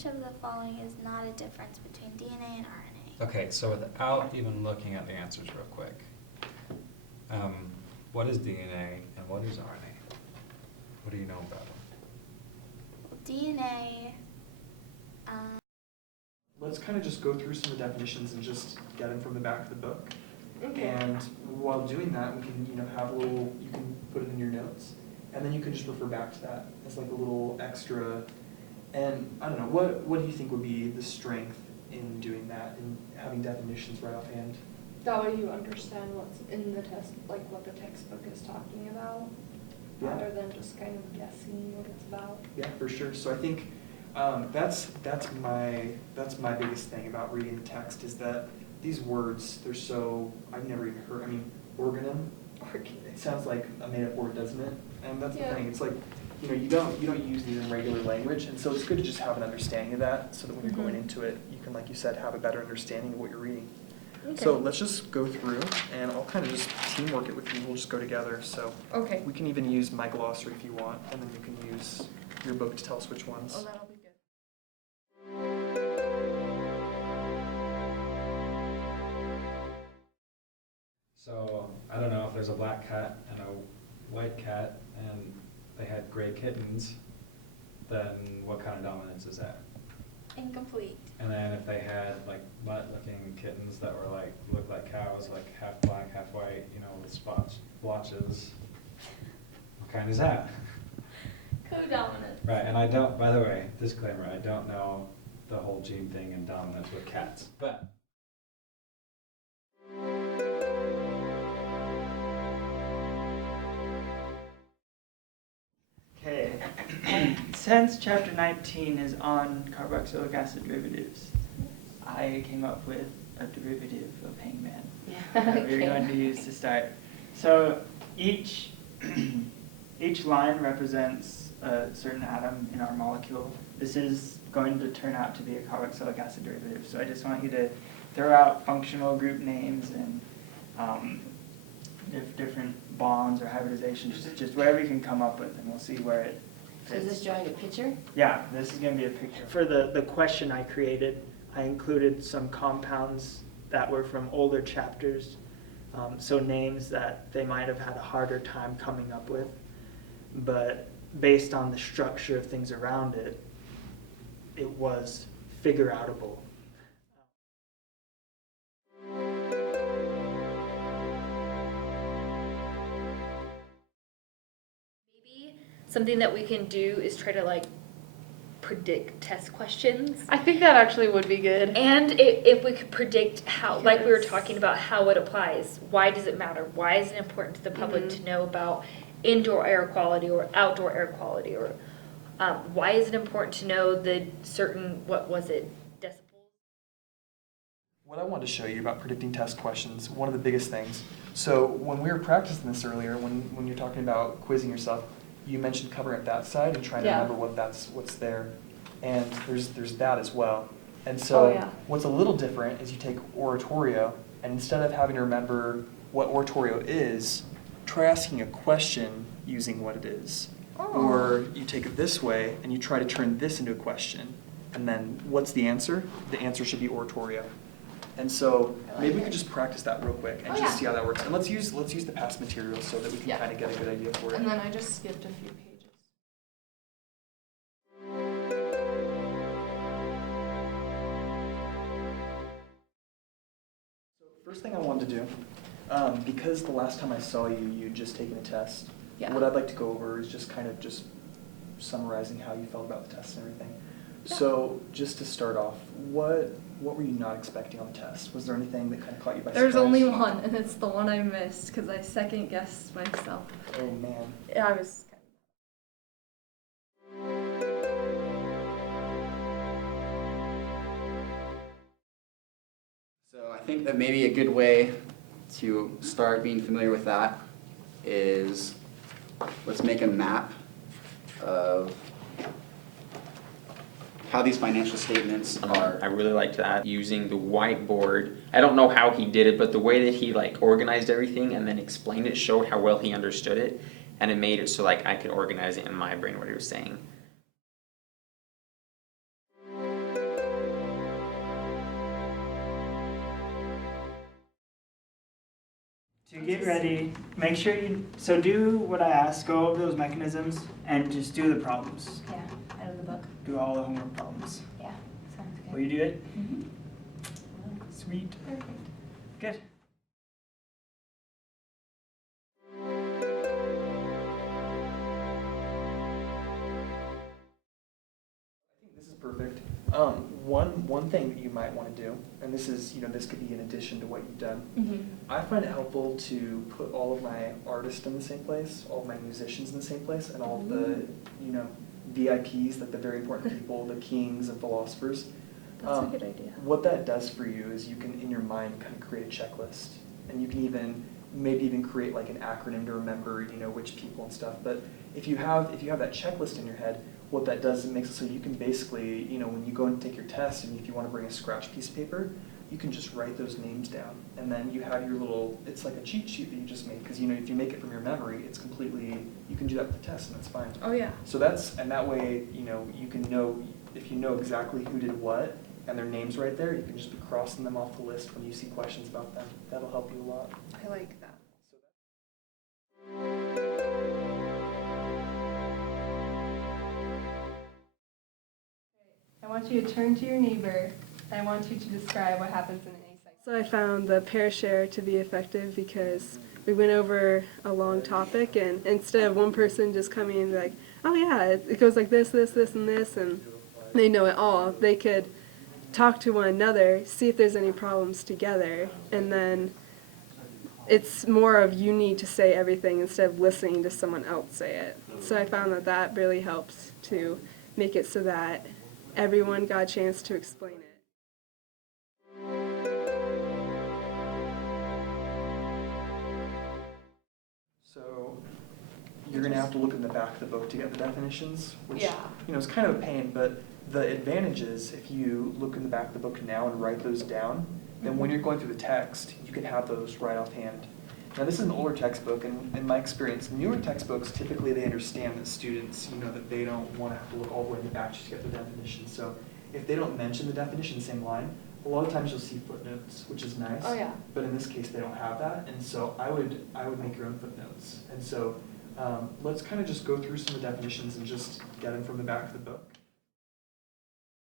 which of the following is not a difference between DNA and RNA? Okay, so without even looking at the answers real quick, what is DNA and what is RNA? What do you know about them? DNA, Let's kind of just go through some of the definitions and just get them from the back of the book. Okay. And while doing that, we can, have a little, you can put it in your notes, and then you can just refer back to that as like a little extra. And I don't know, what do you think would be the strength in doing that and having definitions right offhand? That way you understand what's in the test, like what the textbook is talking about, Yeah. rather than just kind of guessing what it's about. Yeah, for sure. So I think that's my biggest thing about reading the text is that these words, they're so, I've never even heard. I mean, organum. It sounds like a made-up word, doesn't it? And that's the thing. It's like, you don't use these in regular language, and so it's good to just have an understanding of that, so that when you're going into it, you can, like you said, have a better understanding of what you're reading. Okay. So let's just go through, and I'll kind of just teamwork it with you. We'll just go together. So Okay. we can even use my glossary if you want, and then you can use your book to tell us which ones. Oh, that'll be good. So I don't know if there's a black cat and a white cat and they had gray kittens, then what kind of dominance is that? incomplete. And then if they had like butt-looking kittens that were like, looked like cows, like half black, half white, with spots, blotches, what kind is that? Co-dominant. Right, and I don't, by the way, disclaimer, I don't know the whole gene thing and dominance with cats, but. Okay, since chapter 19 is on carboxylic acid derivatives, I came up with a derivative of hangman that we're going to use to start. So each line represents a certain atom in our molecule. This is going to turn out to be a carboxylic acid derivative. So I just want you to throw out functional group names and different bonds or hybridizations, just whatever you can come up with, and we'll see where it fits. So is this drawing a picture? Yeah, this is going to be a picture. For the question I created, I included some compounds that were from older chapters, so names that they might have had a harder time coming up with, but based on the structure of things around it, it was figure-outable. Something that we can do is try to predict test questions. I think that actually would be good. And if we could predict how, like we were talking about, how it applies. Why does it matter? Why is it important to the public to know about indoor air quality or outdoor air quality? Or why is it important to know the certain, decibels? What I wanted to show you about predicting test questions, one of the biggest things. So when we were practicing this earlier, when you're talking about quizzing yourself, you mentioned covering up that side and trying to remember what's there. And there's that as well. And so what's a little different is you take oratorio, and instead of having to remember what oratorio is, try asking a question using what it is. Or you take it this way and you try to turn this into a question. And then what's the answer? The answer should be oratorio. And so maybe we could just practice that real quick and just see how that works. And let's use the past material so that we can kind of get a good idea for it. And then I just skipped a few pages. So first thing I wanted to do, because the last time I saw you, you'd just taken a test. Yeah. What I'd like to go over is just kind of just summarizing how you felt about the test and everything. Yeah. So just to start off, what were you not expecting on the test? Was there anything that kind of caught you by surprise? There's only one, and it's the one I missed because I second guessed myself. Oh man. Yeah, I was. So I think that maybe a good way to start being familiar with that is let's make a map of how these financial statements are. I really liked that, using the whiteboard. I don't know how he did it, but the way that he organized everything and then explained it showed how well he understood it, and it made it so I could organize it in my brain what he was saying. To get ready, make sure so do what I asked, go over those mechanisms, and just do the problems. Yeah, out of the book. Do all the homework problems. Yeah, sounds good. Will you do it? Mm-hmm. Sweet. Perfect. Good. I think this is perfect. One thing that you might want to do, and this is, this could be in addition to what you've done. Mm-hmm. I find it helpful to put all of my artists in the same place, all of my musicians in the same place, and all of the, VIPs, like the very important people, the kings and philosophers. That's a good idea. What that does for you is you can, in your mind, kind of create a checklist, and you can maybe even create like an acronym to remember, which people and stuff. But if you have that checklist in your head, what that does is it makes it so you can basically, when you go and take your test, and if you want to bring a scratch piece of paper, you can just write those names down, and then you have your little, it's like a cheat sheet that you just made, because if you make it from your memory, it's completely, you can do that with the test, and that's fine. Oh, yeah. So and that way, you can know, if you know exactly who did what, and their names right there, you can just be crossing them off the list when you see questions about them. That'll help you a lot. I like that. I want you to turn to your neighbor. I want you to describe what happens in an A cycle. So I found the pair share to be effective because we went over a long topic, and instead of one person just coming and be like, oh yeah, it goes like this, this, this, and this, and they know it all, they could talk to one another, see if there's any problems together, and then it's more of you need to say everything instead of listening to someone else say it. So I found that really helps to make it so that everyone got a chance to explain it. So you're going to have to look in the back of the book to get the definitions, which Yeah. Is kind of a pain, but the advantage is if you look in the back of the book now and write those down, then when you're going through the text, you can have those right offhand. Now this is an older textbook, and in my experience, newer textbooks, typically they understand that students, that they don't want to have to look all the way in the back just to get the definition. So if they don't mention the definition in the same line, a lot of times you'll see footnotes, which is nice. Oh, yeah. But in this case, they don't have that, and so I would make your own footnotes. And so let's kind of just go through some of the definitions and just get them from the back of the book.